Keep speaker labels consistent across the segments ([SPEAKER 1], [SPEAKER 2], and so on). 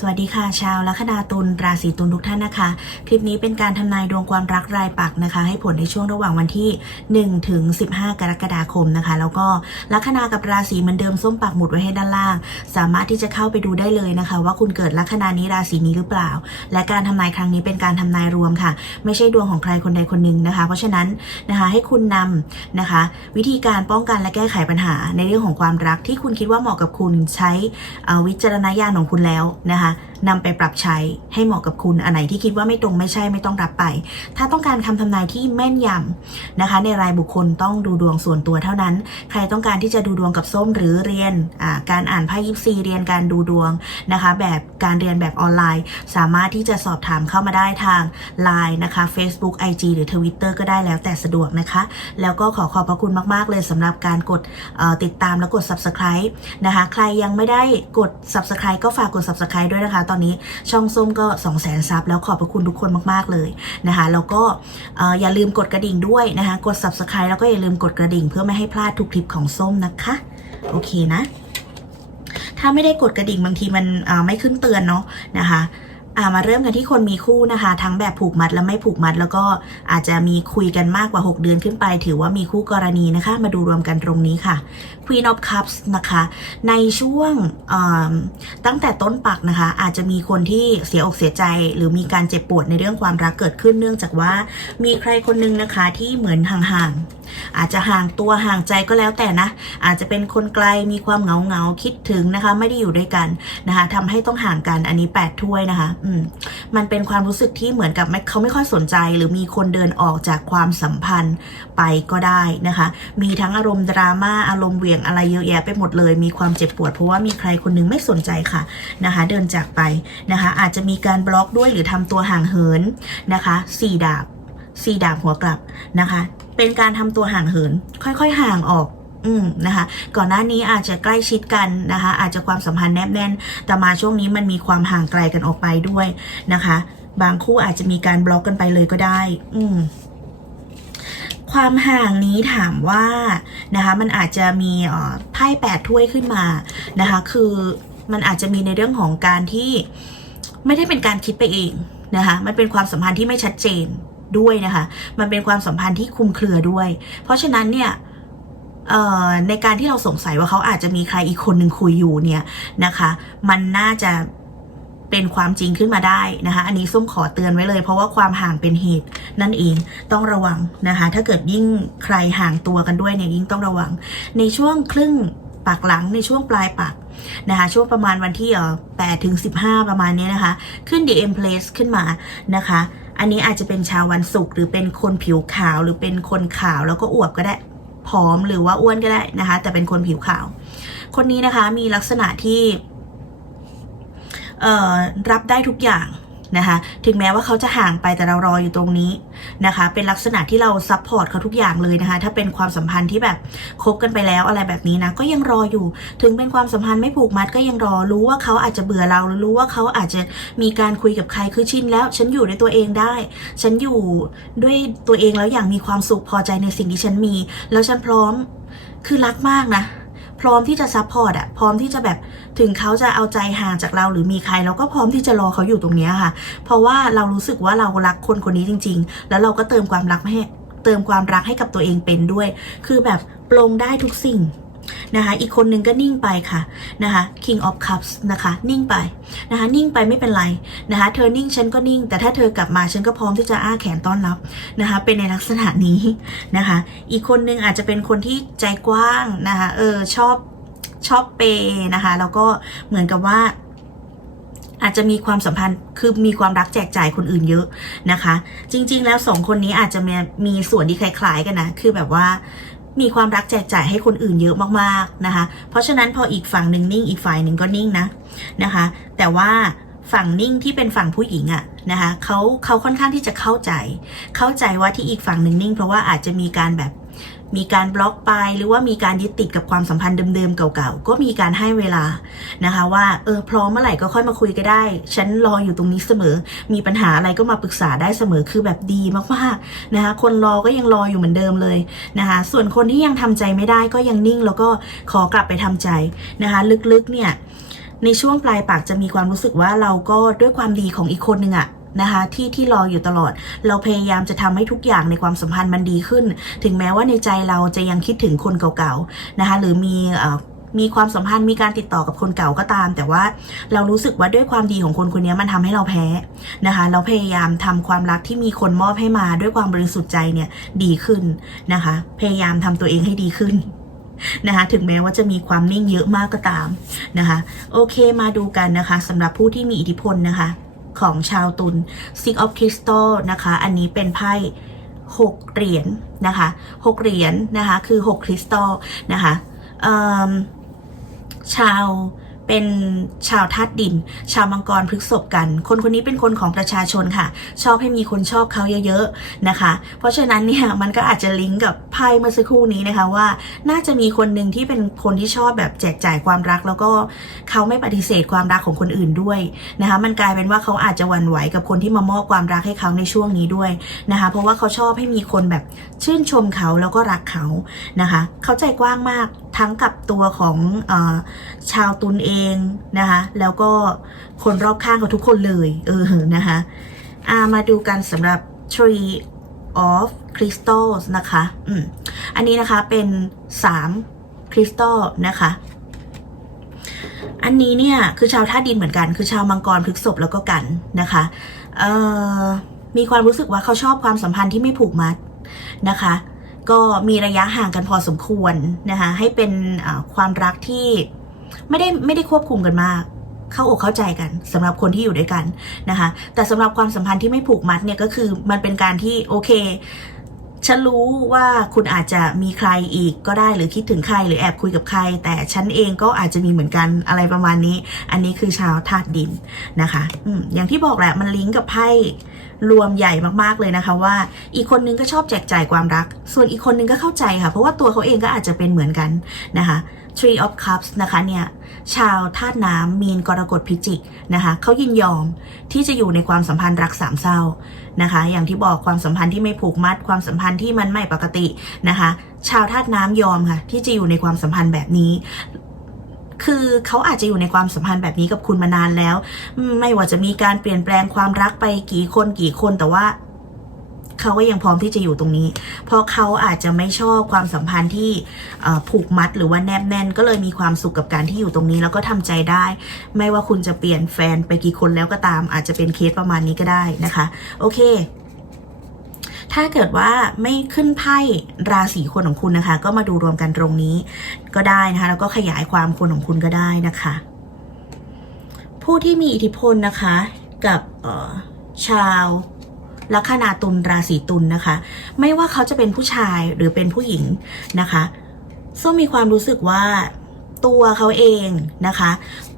[SPEAKER 1] สวัสดีค่ะชาวลัคนาตุลราศีตุลทุกท่านนะคะ คลิปนี้เป็นการทำนายดวงความรักรายปักนะคะ ให้ผลในช่วงระหว่างวันที่ 1 ถึง 15 กรกฎาคมนะคะ แล้วก็ลัคนากับราศีเหมือนเดิมส้มปักหมุดไว้ให้ด้านล่าง สามารถที่จะเข้าไปดูได้เลยนะคะ ว่าคุณเกิดลัคนานี้ราศีนี้หรือเปล่า และการทำนายครั้งนี้เป็นการทำนายรวมค่ะ ไม่ใช่ดวงของใครคนใดคนหนึ่งนะคะ เพราะฉะนั้นนะคะให้คุณนำนะคะ วิธีการป้องกันและแก้ไขปัญหาในเรื่องของความรักที่คุณคิดว่าเหมาะกับคุณใช้วิจารณญาณของคุณแล้วนะคะ啊นำไปปรับใช้ให้เหมาะกับคุณอันไหนที่คิดว่าไม่ตรงไม่ใช่ไม่ต้องรับไป ถ้าต้องการคำทำนายที่แม่นยำนะคะ ในรายบุคคลต้องดูดวงส่วนตัวเท่านั้น ใครต้องการที่จะดูดวงกับส้มหรือเรียนการอ่านไพ่ยิปซีเรียนการดูดวงนะคะ แบบการเรียนแบบออนไลน์ สามารถที่จะสอบถามเข้ามาได้ทาง Line นะคะ Facebook IG หรือ Twitter ก็ได้แล้วแต่สะดวกนะคะ แล้วก็ขอขอบพระคุณมาก ๆ เลยสำหรับการกดติดตามและกด Subscribe นะคะ ใครยังไม่ได้กด Subscribe ก็ฝากกด Subscribe ด้วยนะคะตอนนี้ช่องส้มก็2 0 0 0 0 0ซับแล้วขอบพระคุณทุกคนมากๆเลยนะคะแล้วก็อย่าลืมกดกระดิ่งด้วยนะคะกด Subscribe แล้วก็อย่าลืมกดกระดิ่ง เพื่อไม่ให้พลาดทุกคลิปของส้มนะคะโอเคนะ ถ้าไม่ได้กดกระดิ่งบางทีมันไม่ขึ้นเตือนเนาะนะคะามาเริ่มกันที่คนมีคู่นะคะ ทั้งแบบผูกมัดและไม่ผูกมัด แล้วก็อาจจะมีคุยกันมากกว่า 6 เดือนขึ้นไป ถือว่ามีคู่กรณีนะคะ มาดูรวมกันตรงนี้ค่ะ Queen of Cups นะคะ ในช่วงตั้งแต่ต้นปักนะคะ อาจจะมีคนที่เสียอกเสียใจ หรือมีการเจ็บปวดในเรื่องความรักเกิดขึ้นเนื่องจากว่ามีใครคนนึงนะคะที่เหมือนห่างๆ อาจจะห่างตัวห่างใจก็แล้วแต่นะ อาจจะเป็นคนไกลมีความเหงาเหงาๆคิดถึงนะคะ ไม่ได้อยู่ด้วยกันนะคะทำให้ต้องห่างกันอันนี้8ถ้วยนะคะอืมมันเป็นความรู้สึกที่เหมือนกับไม่เขาไม่ค่อยสนใจ หรือมีคนเดินออกจากความสัมพันธ์ไปก็ได้นะคะ มีทั้งอารมณ์ดราม่าอารมณ์เวียงอะไรเยอะแยะไปหมดเลย มีความเจ็บปวด เพราะว่ามีใครคนหนึงไม่สนใจค่ะนะคะ เดินจากไปนะคะ อาจจะมีการบล็อกด้วยหรือทำตัวห่างเหินนะคะสี่ดาบสี่ดาบหัวกลับนะคะ เป็นการทำตัวห่างเหิน ค่อยๆห่างออกอืมนะคะ ก่อนหน้านี้อาจจะใกล้ชิดกันนะคะ อาจจะความสัมพันธ์แนบแน่น แต่มาช่วงนี้มันมีความห่างไกลกันออกไปด้วยนะคะ บางคู่อาจจะมีการบล็อกกันไปเลยก็ได้ อืม ความห่างนี้ถามว่านะคะมันอาจจะมีไพ่แปดถ้วยขึ้นมานะคะคือมันอาจจะมีในเรื่องของการที่ไม่ได้เป็นการคิดไปเองนะคะมันเป็นความสัมพันธ์ที่ไม่ชัดเจนด้วยนะคะ มันเป็นความสัมพันธ์ที่คุมเครือด้วย เพราะฉะนั้นเนี่ยเอ่อในการที่เราสงสัยว่าเขาอาจจะมีใครอีกคนหนึ่งคุยอยู่เนี่ยนะคะ มันน่าจะ เป็นความจริงขึ้นมาได้นะคะ อันนี้ส้มขอเตือนไว้เลย เพราะว่าความห่างเป็นเหตุนั่นเองต้องระวังนะคะ ถ้าเกิดยิ่งใครห่างตัวกันด้วยเนี่ยยิ่งต้องระวัง ในช่วงครึ่งปากหลังในช่วงปลายปากนะคะช่วงประมาณวันที่8ถึง15ประมาณนี้นะคะ ขึ้น the M place ขึ้นมานะคะ อันนี้อาจจะเป็นชาววันศุกร์หรือเป็นคนผิวขาวหรือเป็นคนขาวแล้วก็อวบก็ได้ผอมหรือว่าอ้วนก็ได้นะคะ แต่เป็นคนผิวขาว คนนี้นะคะมีลักษณะที่ รับได้ทุกอย่างนะคะถึงแม้ว่าเขาจะห่างไปแต่เรารออยู่ตรงนี้นะคะ เป็นลักษณะที่เราซัพพอร์ตเขาทุกอย่างเลยนะคะ ถ้าเป็นความสัมพันธ์ที่แบบคบกันไปแล้วอะไรแบบนี้นะ ก็ยังรออยู่ ถึงเป็นความสัมพันธ์ไม่ผูกมัดก็ยังรอ รู้ว่าเขาอาจจะเบื่อเราหรือรู้ว่าเขาอาจจะมีการคุยกับใคร คือชินแล้ว ฉันอยู่ในตัวเองได้ ฉันอยู่ด้วยตัวเองแล้วอย่างมีความสุขพอใจในสิ่งที่ฉันมี แล้วฉันพร้อม คือรักมากนะ พร้อมที่จะซัพพอร์ตอะพร้อมที่จะแบบถึงเขาจะเอาใจห่างจากเราหรือมีใคร เราก็พร้อมที่จะรอเขาอยู่ตรงนี้ค่ะ เพราะว่าเรารู้สึกว่าเรารักคนคนนี้จริง ๆ แล้วเราก็เติมความรักให้เติมความรักให้กับตัวเองเป็นด้วย คือแบบปลงได้ทุกสิ่ง นะคะ อีกคนนึงก็นิ่งไปค่ะนะคะ King of Cups นะคะ นิ่งไปนะคะ นิ่งไปไม่เป็นไรนะคะ เธอนิ่งฉันก็นิ่ง แต่ถ้าเธอกลับมาฉันก็พร้อมที่จะอ้าแขนต้อนรับนะคะ เป็นในลักษณะนี้นะคะ อีกคนนึงอาจจะเป็นคนที่ใจกว้างนะคะ เออชอบชอบเปย์นะคะ แล้วก็เหมือนกับว่าอาจจะมีความสัมพันธ์คือมีความรักแจกจ่ายคนอื่นเยอะนะคะ จริง ๆ แล้วสองคนนี้อาจจะมีมีส่วนที่คล้ายๆกันนะ คือแบบว่า มีความรักแจกจ่ายให้คนอื่นเยอะมากๆนะคะ เพราะฉะนั้นพออีกฝั่งหนึ่งนิ่งอีกฝ่ายหนึ่งก็นิ่งนะนะคะ แต่ว่าฝั่งนิ่งที่เป็นฝั่งผู้หญิงอะนะคะเขาเขาค่อนข้างที่จะเข้าใจ เข้าใจว่าที่อีกฝั่งหนึ่งนิ่ง เพราะว่าอาจจะมีการแบบ มีการบล็อกไปหรือว่ามีการยึดติดกับความสัมพันธ์เดิมๆเก่าๆ ก็มีการให้เวลานะคะ ว่าเออพร้อมเมื่อไหร่ก็ค่อยมาคุยก็ได้ ฉันรออยู่ตรงนี้เสมอ มีปัญหาอะไรก็มาปรึกษาได้เสมอคือแบบดีมากๆนะคะ คนรอก็ยังรออยู่เหมือนเดิมเลยนะคะ ส่วนคนที่ยังทำใจไม่ได้ก็ยังนิ่งแล้วก็ขอกลับไปทำใจนะคะ ลึกๆเนี่ยในช่วงปลายปากจะมีความรู้สึกว่าเราก็ด้วยความดีของอีกคนหนึ่งอะ นะคะที่ที่รออยู่ตลอด เราพยายามจะทำให้ทุกอย่างในความสัมพันธ์มันดีขึ้น ถึงแม้ว่าในใจเราจะยังคิดถึงคนเก่าๆนะคะหรือมีมีความสัมพันธ์มีการติดต่อกับคนเก่าก็ตาม แต่ว่าเรารู้สึกว่าด้วยความดีของคนคนนี้มันทำให้เราแพ้นะคะ เราพยายามทำความรักที่มีคนมอบให้มาด้วยความบริสุทธิ์ใจเนี่ยดีขึ้นนะคะ พยายามทำตัวเองให้ดีขึ้นนะคะถึงแม้ว่าจะมีความนิ่งเยอะมากก็ตามนะคะ โอเคมาดูกันนะคะสำหรับผู้ที่มีอิทธิพลนะคะ ของชาวตุล Six of Crystal นะคะ อันนี้เป็นไพ่6เหรียญนะคะ6เหรียญนะคะ คือ6คริสตัลนะคะชาว เป็นชาวธาตุดิน ชาวมังกรพฤกษบกัน คนคนนี้เป็นคนของประชาชนค่ะ ชอบให้มีคนชอบเขาเยอะๆนะคะ เพราะฉะนั้นเนี่ยมันก็อาจจะลิงก์กับไพ่เมื่อสักครู่นี้นะคะว่า น่าจะมีคนหนึ่งที่เป็นคนที่ชอบแบบแจกจ่ายความรัก แล้วก็เขาไม่ปฏิเสธความรักของคนอื่นด้วยนะคะมันกลายเป็นว่าเขาอาจจะหวั่นไหวกับคนที่มามอบความรักให้เขาในช่วงนี้ด้วยนะคะ เพราะว่าเขาชอบให้มีคนแบบชื่นชมเขาแล้วก็รักเขานะคะ เขาใจกว้างมาก ทั้งกับตัวของอชาวตุลเองนะคะแล้วก็คนรอบข้างเขาทุกคนเลยเออนะคะอามาดูกันสำหรับ Tree of Crystals นะคะอืมอันนี้นะคะเป็น3คริสตัลนะคะอันนี้เนี่ยคือชาวธาดินเหมือนกัน คือชาวมังกรพฤกษบแล้วก็กันนะคะเอ่อมีความรู้สึกว่าเขาชอบความสัมพันธ์ที่ไม่ผูกมัดนะคะ ก็มีระยะห่างกันพอสมควรนะคะให้เป็นความรักที่ไม่ได้ไม่ได้ควบคุมกันมาก เข้าอกเข้าใจกันสำหรับคนที่อยู่ด้วยกันนะคะแต่สำหรับความสัมพันธ์ที่ไม่ผูกมัดเนี่ยก็คือมันเป็นการที่โอเค ฉันรู้ว่าคุณอาจจะมีใครอีกก็ได้หรือคิดถึงใครหรือแอบคุยกับใคร แต่ฉันเองก็อาจจะมีเหมือนกันอะไรประมาณนี้ อันนี้คือชาวธาตุดินนะคะอืมอย่างที่บอกแหละมันลิงก์กับไพ่รวมใหญ่มากๆเลยนะคะว่า อีกคนนึงก็ชอบแจกจ่ายความรัก ส่วนอีกคนนึงก็เข้าใจค่ะ เพราะว่าตัวเขาเองก็อาจจะเป็นเหมือนกันนะคะ Tree of Cups นะคะเนี่ยชาวธาตุน้ำมีนกรกฎพิจิกนะคะเขายินยอมที่จะอยู่ในความสัมพันธ์รักสามเศร้านะคะ อย่างที่บอกความสัมพันธ์ที่ไม่ผูกมัด ความสัมพันธ์ที่มันไม่ปกตินะคะ ชาวธาตุน้ำยอมค่ะ ที่จะอยู่ในความสัมพันธ์แบบนี้คือเขาอาจจะอยู่ในความสัมพันธ์แบบนี้กับคุณมานานแล้ว ไม่ว่าจะมีการเปลี่ยนแปลงความรักไปกี่คนกี่คนแต่ว่า เขาก็ยังพร้อมที่จะอยู่ตรงนี้ เพราะเขาอาจจะไม่ชอบความสัมพันธ์ที่ผูกมัดหรือว่าแนบแน่น ก็เลยมีความสุขกับการที่อยู่ตรงนี้ แล้วก็ทำใจได้ ไม่ว่าคุณจะเปลี่ยนแฟนไปกี่คนแล้วก็ตาม อาจจะเป็นเคสประมาณนี้ก็ได้นะคะ โอเค ถ้าเกิดว่าไม่ขึ้นไพ่ราศีคนของคุณนะคะ ก็มาดูรวมกันตรงนี้ก็ได้นะคะ แล้วก็ขยายความคนของคุณก็ได้นะคะ ผู้ที่มีอิทธิพลนะคะ กับชาว ลัคนาตุลราศีตุลนะคะ ไม่ว่าเขาจะเป็นผู้ชายหรือเป็นผู้หญิงนะคะส้มมีความรู้สึกว่าตัวเขาเองนะคะ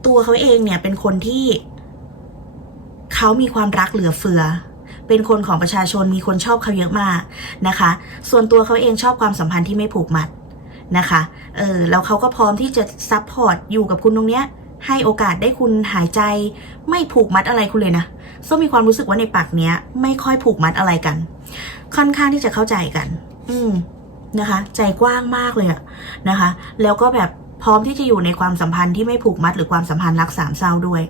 [SPEAKER 1] ตัวเขาเองเนี่ยเป็นคนที่เขามีความรักเหลือเฟือ เป็นคนของประชาชนมีคนชอบเขาเยอะมากนะคะ ส่วนตัวเขาเองชอบความสัมพันธ์ที่ไม่ผูกมัดนะคะ เออแล้วเขาก็พร้อมที่จะซัพพอร์ตอยู่กับคุณตรงเนี้ย ให้โอกาสได้คุณหายใจไม่ผูกมัดอะไรคุณเลยนะ ส้มมีความรู้สึกว่าในปากเนี้ย ไม่ค่อยผูกมัดอะไรกัน ค่อนข้างที่จะเข้าใจกัน อืมนะคะ ใจกว้างมากเลยอะนะคะ แล้วก็แบบพร้อมที่จะอยู่ในความสัมพันธ์ที่ไม่ผูกมัดหรือความสัมพันธ์รักสามเศร้าด้วย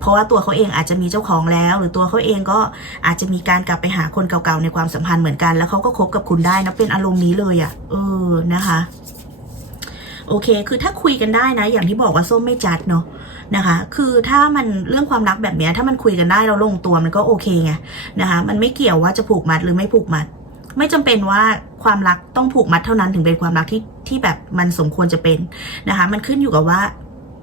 [SPEAKER 1] เพราะว่าตัวเขาเองอาจจะมีเจ้าของแล้ว หรือตัวเขาเองก็อาจจะมีการกลับไปหาคนเก่าๆในความสัมพันธ์เหมือนกัน แล้วเขาก็คบกับคุณได้นะเป็นอารมณ์นี้เลยอะ่ะ เออนะคะ โอเค คือถ้าคุยกันได้นะ อย่างที่บอกว่าส้มไม่จัดเนาะ นะคะ คือถ้ามันเรื่องความรักแบบนี้ถ้ามันคุยกันได้เราลงตัวมันก็โอเคไงนะคะ มันไม่เกี่ยวว่าจะผูกมัดหรือไม่ผูกมัด ไม่จำเป็นว่าความรักต้องผูกมัดเท่านั้นถึงเป็นความรักที่ที่แบบมันสมควรจะเป็นนะคะ มันขึ้นอยู่กับว่า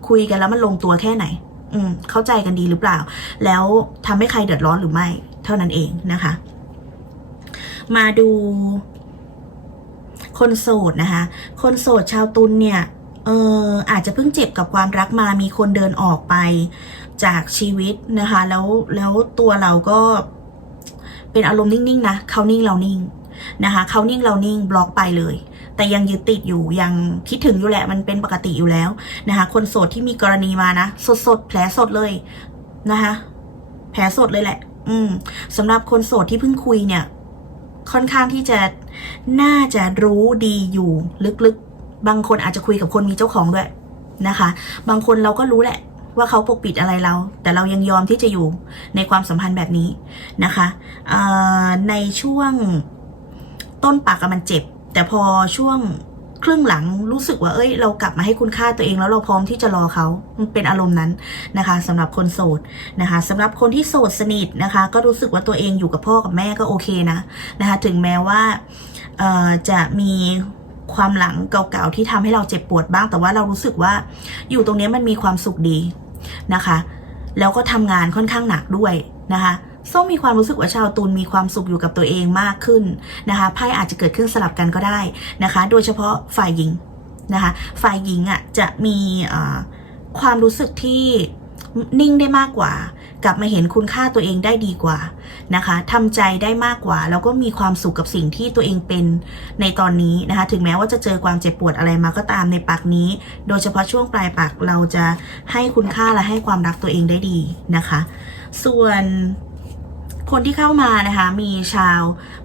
[SPEAKER 1] คุยกันแล้วมันลงตัวแค่ไหน อืม เข้าใจกันดีหรือเปล่า แล้วทำให้ใครเดือดร้อนหรือไม่ เท่านั้นเองนะคะ มาดูคนโสดนะคะ คนโสดชาวตุลเนี่ย เอออาจจะเพิ่งเจ็บกับความรักมามีคนเดินออกไปจากชีวิตนะคะ แล้วแล้วตัวเราก็เป็นอารมณ์นิ่งๆนะเขานิ่งเรานิ่งนะคะเขานิ่งเรานิ่งบล็อกไปเลย แต่ยังยึดติดอยู่ยังคิดถึงอยู่แหละมันเป็นปกติอยู่แล้วนะคะ คนโสดที่มีกรณีมานะสดๆแผลสดเลยนะคะแผลสดเลยแหละ อืมสำหรับคนโสดที่เพิ่งคุยเนี่ย ค่อนข้างที่จะน่าจะรู้ดีอยู่ลึกๆ บางคนอาจจะคุยกับคนมีเจ้าของด้วยนะคะ บางคนเราก็รู้แหละว่าเขาปกปิดอะไรเรา แต่เรายังยอมที่จะอยู่ในความสัมพันธ์แบบนี้นะคะในช่วงต้นปากมันเจ็บ แต่พอช่วงครึ่งหลังรู้สึกว่าเอ้ย เรากลับมาให้คุณค่าตัวเองแล้วเราพร้อมที่จะรอเขามันเป็นอารมณ์นั้นนะคะสำหรับคนโสดนะคะสำหรับคนที่โสดสนิทนะคะ ก็รู้สึกว่าตัวเองอยู่กับพ่อกับแม่ก็โอเคนะนะคะ ถึงแม้ว่าจะมี ความหลังเก่าๆที่ทำให้เราเจ็บปวดบ้าง แต่ว่าเรารู้สึกว่าอยู่ตรงนี้มันมีความสุขดีนะคะ แล้วก็ทำงานค่อนข้างหนักด้วยนะคะส้มมีความรู้สึกว่าชาวตุลมีความสุขอยู่กับตัวเองมากขึ้นนะคะไพ่อาจจะเกิดขึ้นสลับกันก็ได้นะคะ โดยเฉพาะฝ่ายหญิงนะคะฝ่ายหญิงอะจะมีความรู้สึกที่นิ่งได้มากกว่า กลับมาเห็นคุณค่าตัวเองได้ดีกว่านะคะทำใจได้มากกว่า แล้วก็มีความสุขกับสิ่งที่ตัวเองเป็นในตอนนี้นะคะ ถึงแม้ว่าจะเจอความเจ็บปวดอะไรมาก็ตามในปากนี้ โดยเฉพาะช่วงปลายปากเราจะให้คุณค่าและให้ความรักตัวเองได้ดีนะคะ ส่วน คนที่เข้ามานะคะ มีชาว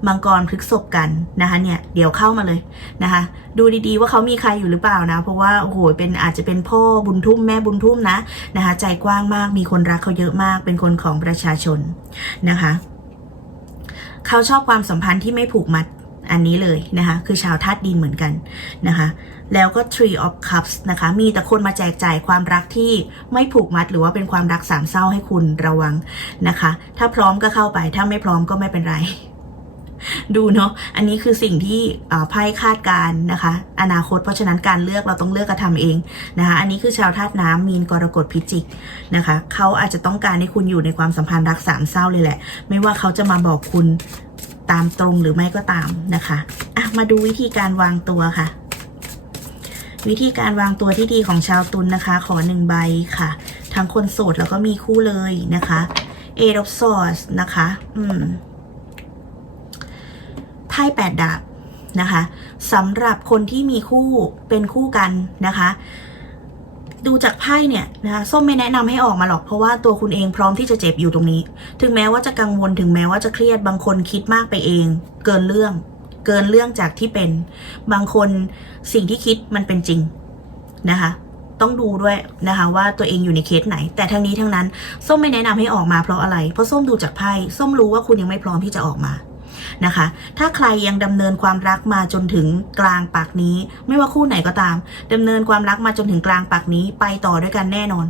[SPEAKER 1] มังกรพฤกษบกันนะคะ เนี่ยเดี๋ยวเข้ามาเลยนะคะ ดูดีๆว่าเขามีใครอยู่หรือเปล่านะ เพราะว่าโอ้โหเป็นอาจจะเป็นพ่อบุญทุ่มแม่บุญทุ่มนะนะคะ ใจกว้างมากมีคนรักเขาเยอะมาก เป็นคนของประชาชนนะคะ เขาชอบความสัมพันธ์ที่ไม่ผูกมัด อันนี้เลยนะคะ คือชาวธาตุดินเหมือนกันนะคะ แล้วก็ Tree of Cups นะคะ มีแต่คนมาแจกจ่ายความรักที่ไม่ผูกมัดหรือว่าเป็นความรักสามเศร้าให้คุณระวังนะคะ ถ้าพร้อมก็เข้าไป ถ้าไม่พร้อมก็ไม่เป็นไรดูเนาะ อันนี้คือสิ่งที่ไพ่คาดการณ์นะคะ อนาคต เพราะฉะนั้นการเลือกเราต้องเลือกกระทำเองนะคะ อันนี้คือชาวธาตุน้ำมีนกรกฎพิจิกนะคะ เขาอาจจะต้องการให้คุณอยู่ในความสัมพันธ์รักสามเศร้าเลยแหละ ไม่ว่าเขาจะมาบอกคุณ ตามตรงหรือไม่ก็ตามนะคะอะมาดูวิธีการวางตัวค่ะ วิธีการวางตัวที่ดีของชาวตุลนนะคะ ขอหนึ่งใบค่ะ ทั้งคนโสดแล้วก็มีคู่เลยนะคะ Eight of Swords นะคะ อืมไพ่แปดดาบนะคะสำหรับคนที่มีคู่เป็นคู่กันนะคะ ดูจากไพ่เนี่ยนะคะส้มไม่แนะนำให้ออกมาหรอกเพราะว่าตัวคุณเองพร้อมที่จะเจ็บอยู่ตรงนี้ ถึงแม้ว่าจะกังวลถึงแม้ว่าจะเครียดบางคนคิดมากไปเอง เกินเรื่อง เกินเรื่องจากที่เป็น บางคนสิ่งที่คิดมันเป็นจริงนะคะ ต้องดูด้วยนะคะว่าตัวเองอยู่ในเคสไหน แต่ทั้งนี้ทั้งนั้น ส้มไม่แนะนำให้ออกมาเพราะอะไร เพราะส้มดูจากไพ่ส้มรู้ว่าคุณยังไม่พร้อมที่จะออกมา นะคะ ถ้าใครยังดำเนินความรักมาจนถึงกลางปากนี้ ไม่ว่าคู่ไหนก็ตามดำเนินความรักมาจนถึงกลางปากนี้ไปต่อด้วยกันแน่นอน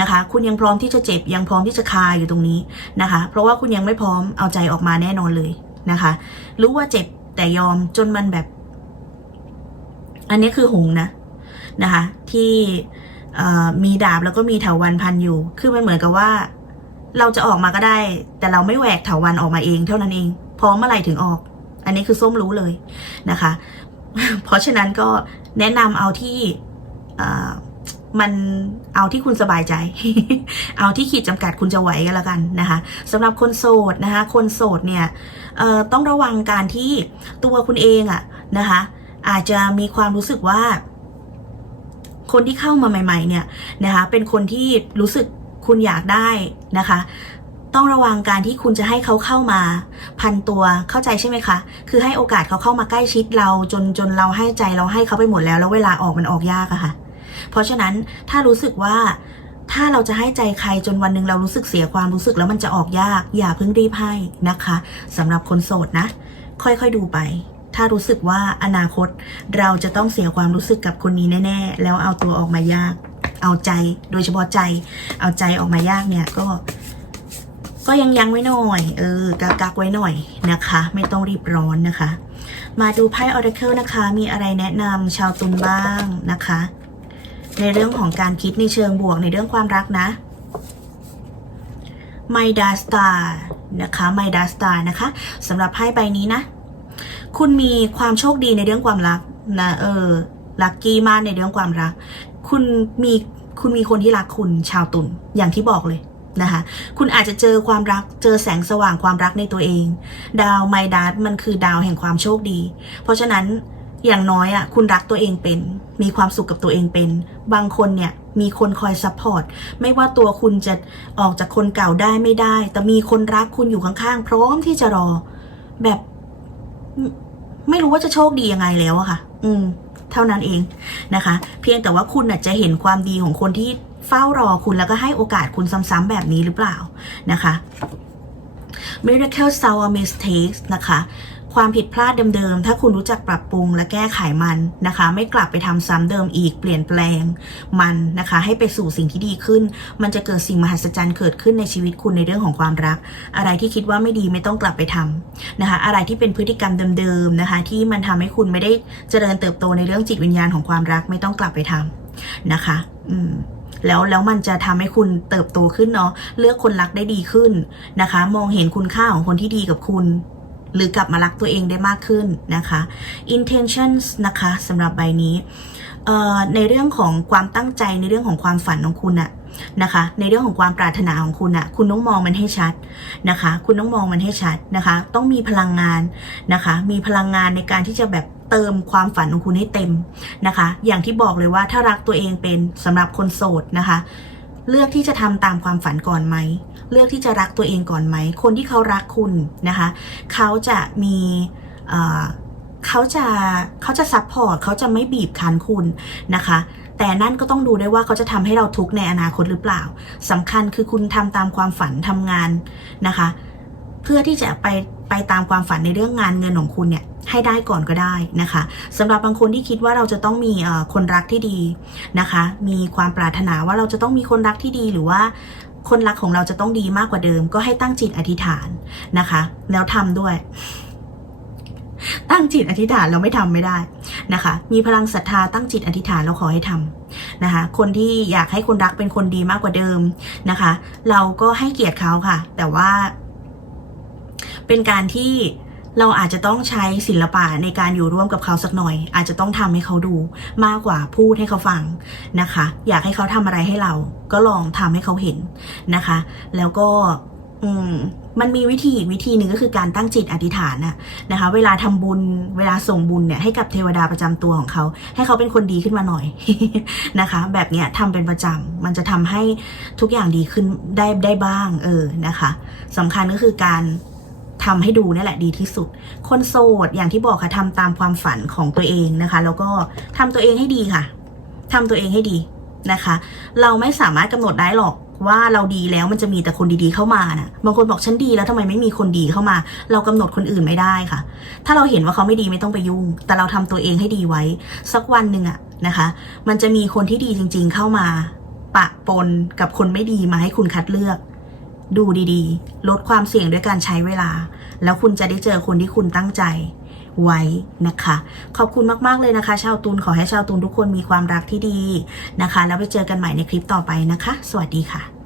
[SPEAKER 1] นะคะ คุณยังพร้อมที่จะเจ็บยังพร้อมที่จะคาอยู่ตรงนี้นะคะ เพราะว่าคุณยังไม่พร้อมเอาใจออกมาแน่นอนเลยนะคะ รู้ว่าเจ็บแต่ยอมจนมันแบบ อันนี้คือหงนะนะคะ ที่มีดาบแล้วก็มีเถาวันพันอยู่ คือมันเหมือนกับว่า เราจะออกมาก็ได้ แต่เราไม่แหวกเถาวันออกมาเองเท่านั้นเอง พร้อมเมื่อไหร่ถึงออก อันนี้คือส้มรู้เลยนะคะ เพราะฉะนั้นก็แนะนำเอาที่มันเอาที่คุณสบายใจ เอาที่ขีดจำกัดคุณจะไหวกันละกันนะคะสำหรับคนโสดนะคะ คนโสดเนี่ยต้องระวังการที่ตัวคุณเองอะนะคะ อาจจะมีความรู้สึกว่า คนที่เข้ามาใหม่ ๆ เนี่ยนะคะ เป็นคนที่รู้สึกคุณอยากได้นะคะ ต้องระวังการที่คุณจะให้เขาเข้ามา พันตัวเข้าใจใช่ไหมคะ คือให้โอกาสเขาเข้ามาใกล้ชิดเราจนจนเราให้ใจเราให้เขาไปหมดแล้ว แล้วเวลาออกมันออกยากอะค่ะ เพราะฉะนั้นถ้ารู้สึกว่าถ้าเราจะให้ใจใครจนวันหนึ่งเรารู้สึกเสียความรู้สึกแล้วมันจะออกยาก อย่าเพิ่งรีบให้นะคะสำหรับคนโสดนะ ค่อยๆดูไป ถ้ารู้สึกว่าอนาคตเราจะต้องเสียความรู้สึกกับคนนี้แน่ ๆ แล้วเอาตัวออกมายาก เอาใจโดยเฉพาะใจ เอาใจออกมายากเนี่ยก็ ก็ยังยังไว้หน่อย เออ กักกักไว้หน่อยนะคะ ไม่ต้องรีบร้อนนะคะ มาดูไพ่ออร์เคิลนะคะ มีอะไรแนะนำชาวตุลบ้างนะคะ ในเรื่องของการคิดในเชิงบวกในเรื่องความรักนะไมดาสตาร์นะคะไมดาสตาร์นะคะสำหรับไพ่ใบนี้นะ คุณมีความโชคดีในเรื่องความรักนะเออลัคกี้มากในเรื่องความรัก คุณมีคุณมีคนที่รักคุณชาวตุลอย่างที่บอกเลย นะคะ คุณอาจจะเจอความรัก เจอแสงสว่างความรักในตัวเอง ดาวไมดาสมันคือดาวแห่งความโชคดี เพราะฉะนั้นอย่างน้อยอะคุณรักตัวเองเป็น มีความสุขกับตัวเองเป็น บางคนเนี่ยมีคนคอยซัพพอร์ต ไม่ว่าตัวคุณจะออกจากคนเก่าได้ไม่ได้ แต่มีคนรักคุณอยู่ข้างๆ พร้อมที่จะรอ แบบ ไม่รู้ว่าจะโชคดียังไงแล้วอะค่ะ อืม เท่านั้นเองนะคะ เพียงแต่ว่าคุณน่ะจะเห็นความดีของคนที่ เฝ้ารอคุณแล้วก็ให้โอกาสคุณซ้ำๆแบบนี้หรือเปล่านะคะ Miracle Sour Mistakes นะคะความผิดพลาดเดิมๆ ถ้าคุณรู้จักปรับปรุงและแก้ไขมันนะคะ ไม่กลับไปทำซ้ำเดิมอีก เปลี่ยนแปลงมันนะคะ ให้ไปสู่สิ่งที่ดีขึ้น มันจะเกิดสิ่งมหัศจรรย์เกิดขึ้นในชีวิตคุณในเรื่องของความรัก อะไรที่คิดว่าไม่ดีไม่ต้องกลับไปทำนะคะ อะไรที่เป็นพฤติกรรมเดิมๆนะคะ ที่มันทำให้คุณไม่ได้เจริญเติบโตในเรื่องจิตวิญญาณของความรักไม่ต้องกลับไปทำนะคะ อืม แล้วแล้วมันจะทำให้คุณเติบโตขึ้นเนาะเลือกคนรักได้ดีขึ้นนะคะ มองเห็นคุณค่าของคนที่ดีกับคุณ หรือกลับมารักตัวเองได้มากขึ้นนะคะ intentions นะคะสำหรับใบนี้ในเรื่องของความตั้งใจในเรื่องของความฝันของคุณอะนะคะ ในเรื่องของความปรารถนาของคุณอะคุณต้องมองมันให้ชัดนะคะ คุณต้องมองมันให้ชัดนะคะ ต้องมีพลังงานนะคะ มีพลังงานในการที่จะแบบ เติมความฝันของคุณให้เต็มนะคะ อย่างที่บอกเลยว่าถ้ารักตัวเองเป็นสำหรับคนโสดนะคะ เลือกที่จะทำตามความฝันก่อนไหม เลือกที่จะรักตัวเองก่อนไหม คนที่เขารักคุณนะคะ เขาจะมีเขาจะเขาจะซัพพอร์ตเขาจะไม่บีบคั้นคุณนะคะแต่นั่นก็ต้องดูได้วยว่าเขาจะทำให้เราทุกข์ในอนาคตหรือเปล่าสำคัญคือคุณทำตามความฝันทำงานนะคะ เพื่อที่จะไป ไปตามความฝันในเรื่องงานเงินของคุณเนี่ยให้ได้ก่อนก็ได้นะคะสำหรับบางคนที่คิดว่าเราจะต้องมีคนรักที่ดีนะคะ มีความปรารถนาว่าเราจะต้องมีคนรักที่ดีหรือว่าคนรักของเราจะต้องดีมากกว่าเดิม ก็ให้ตั้งจิตอธิษฐานนะคะ แล้วทำด้วยตั้งจิตอธิษฐานเราไม่ทำไม่ได้นะคะ มีพลังศรัทธาตั้งจิตอธิษฐานเราขอให้ทำนะคะ คนที่อยากให้คนรักเป็นคนดีมากกว่าเดิมนะคะ เราก็ให้เกียรติเขาค่ะ แต่ว่า เป็นการที่เราอาจจะต้องใช้ศิลปะในการอยู่ร่วมกับเขาสักหน่อย อาจจะต้องทำให้เขาดูมากกว่าพูดให้เขาฟังนะคะ อยากให้เขาทำอะไรให้เรา ก็ลองทำให้เขาเห็นนะคะ แล้วก็อืมมันมีวิธีอีกวิธีหนึ่งก็คือการตั้งจิตอธิษฐานน่ะนะคะ เวลาทำบุญเวลาส่งบุญเนี่ยให้กับเทวดาประจำตัวของเขา ให้เขาเป็นคนดีขึ้นมาหน่อยนะคะ แบบเนี้ยทำเป็นประจำมันจะทำให้ทุกอย่างดีขึ้นได้ได้บ้าง เออนะคะสำคัญก็คือการ ทำให้ดูนี่แหละดีที่สุด คนโสดอย่างที่บอกค่ะทำตามความฝันของตัวเองนะคะ แล้วก็ทำตัวเองให้ดีค่ะทำตัวเองให้ดีนะคะ เราไม่สามารถกำหนดได้หรอกว่าเราดีแล้วมันจะมีแต่คนดีๆเข้ามานะบางคนบอกฉันดีแล้วทำไมไม่มีคนดีเข้ามา เรากำหนดคนอื่นไม่ได้ค่ะ ถ้าเราเห็นว่าเขาไม่ดีไม่ต้องไปยุ่ง แต่เราทำตัวเองให้ดีไว้ สักวันหนึ่งอะนะคะ มันจะมีคนที่ดีจริง ๆ เข้ามา ปะปนกับคนไม่ดีมาให้คุณคัดเลือก ดูดีๆ ลดความเสี่ยงด้วยการใช้เวลา แล้วคุณจะได้เจอคนที่คุณตั้งใจไว้นะคะ ขอบคุณมาก ๆ เลยนะคะ ชาวตูนขอให้ชาวตูนทุกคนมีความรักที่ดีนะคะ แล้วไปเจอกันใหม่ในคลิปต่อไปนะคะ สวัสดีค่ะ